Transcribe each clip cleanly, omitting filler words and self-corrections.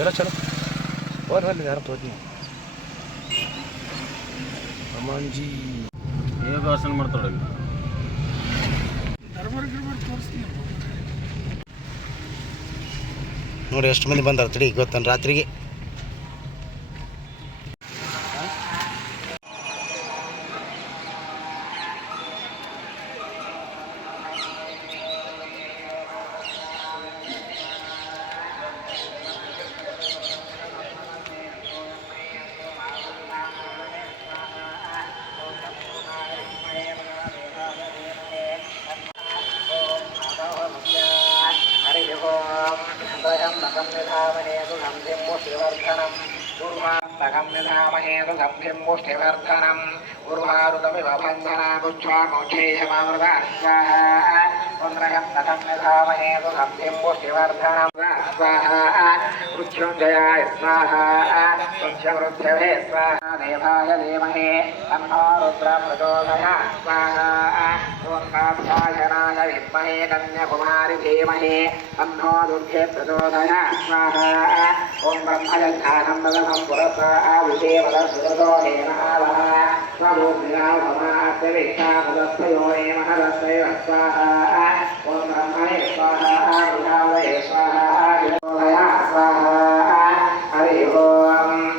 चलो चलो और यार तो हनुमान जी ಹೇಗೆ ಆಸನ ಮಾಡ್ತಾಳೆ ನೋಡಿ ಎಷ್ಟು ಮಂದಿ ಬಂದಾರ ತಡಿ ಇವತ್ತು ರಾತ್ರಿಗೆ मुष्टिवर्धनम् उर्वारुकमिव बन्धनामुच्छामोक्षेयमामृता स्वाहा पुनरयं ततं निधामहे सुगन्धिं मुष्टिवर्धनं स्वाहा मृत्युञ्जयाय स्वाहा मृत्युमृत्यवे स्वाहा देवाय धीमहि तन्नो रुद्रः प्रचोदयात् स्वाहा ॐ कात्यायनाय विद्महे कन्याकुमारी धीमहि तन्नो दुर्गे प्रचोदयात् स्वाहा ॐ ब्रह्मयज्ञानं ददनं पुरस्ता आविषेवदस्सुरतो हेमावः स्वभूमिरावमास्य विष्टापदस्तयोरे महदस्तयो स्वाहा ॐ ब्रह्मणे स्वाहा विधावये स्वाहा प्रचोदयात् स्वाहा हरिः ॐ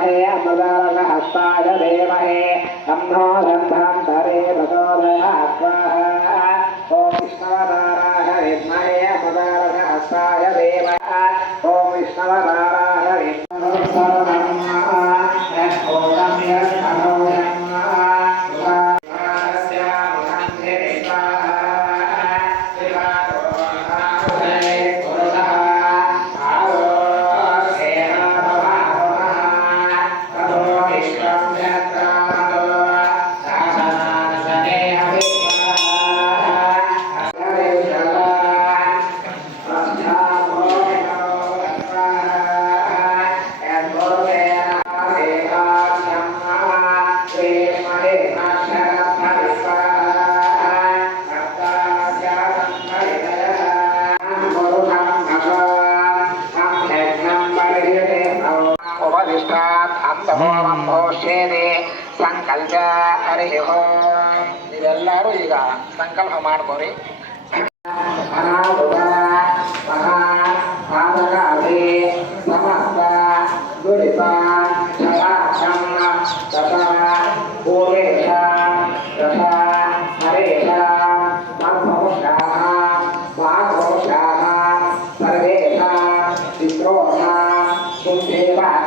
विद्महे अमृतारकहस्ताय धीमहि तन्नो दन्तान्तरे प्रचोदयात् स्वाहा ॐ विष्णुवदाराय विद्महे अमृतारकहस्ताय धीमहि ॐ विष्णुवदाराय विद्महे ಸಂಕಲ್ಪ ಹರಿ ಓಂ ಇವೆಲ್ಲರೂ ಈಗ ಸಂಕಲ್ಪ ಮಾಡ್ಕೋರಿ ಅನಾಹುತ ಮಹಾ ಪಾದಕಾಲಿ ಸಮಸ್ತ ದುರಿತ ಕ್ಷಮ ತಥ ಪೂರೇಶ ತಥ ಹರೇಶ ಮಧ್ವಂಶಾಃ ವಾಘವಂಶಾಃ ಸರ್ವೇಷಾಂ ವಿದ್ರೋಹ ಕುಂಭೇವಾಹ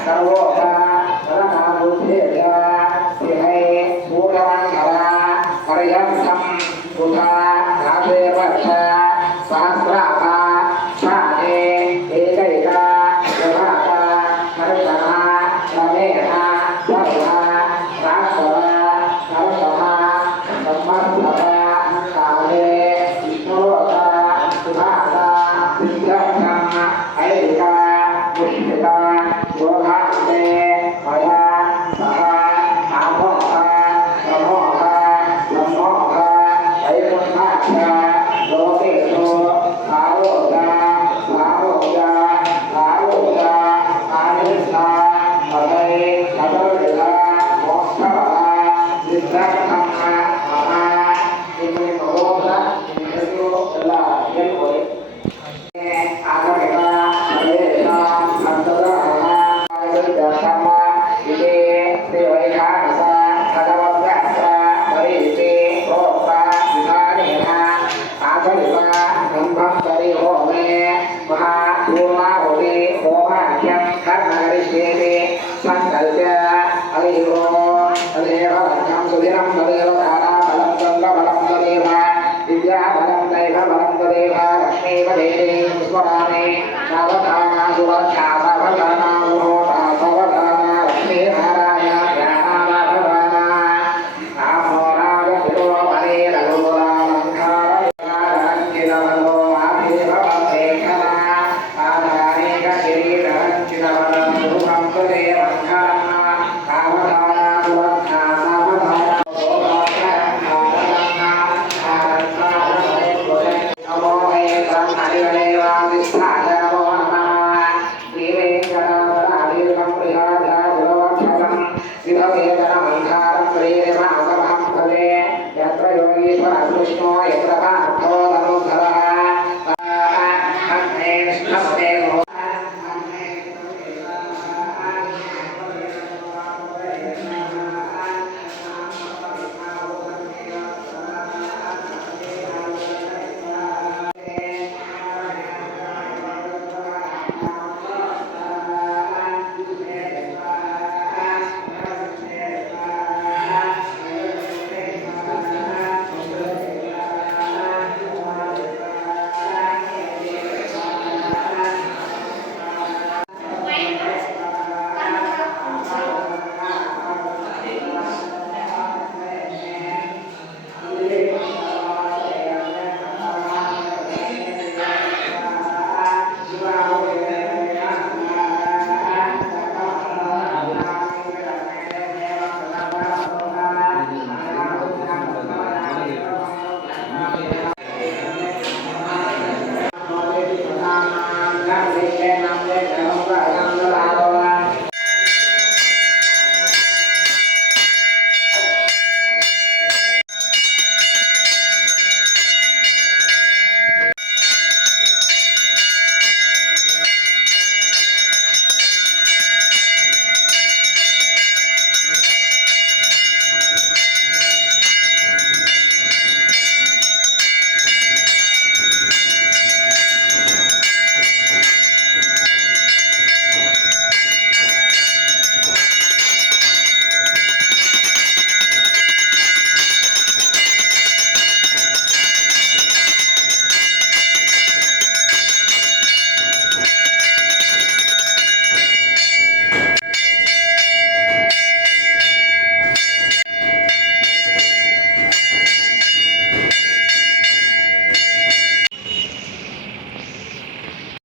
सर्वोधा रणारुद्धेय सिंहे सूर्यमण्डला पर्यन्तं बुधा राजेवर्ष सहस्राभा शाने एकैका विभागा हर्षणा रमेणा सर्वा राष्ट्रवा हर्षणा सम्मर्धवा काले विष्णुरोधा विभागा सिद्धर्थम् ऐका पुष्पिता योगान्ते मया सह आमोह प्रमोह सम्मोह वैकुण्ठाच्च लोकेषु आरोग्य आरोग्य आरोग्य आयुष्य अभय अदर्विध मोक्षः सिद्धर्थं महा इति महोदय इति ಎಲ್ಲ ಹೇಳ್ಕೊಳ್ಳಿ ಆಗಮಿಕ Hare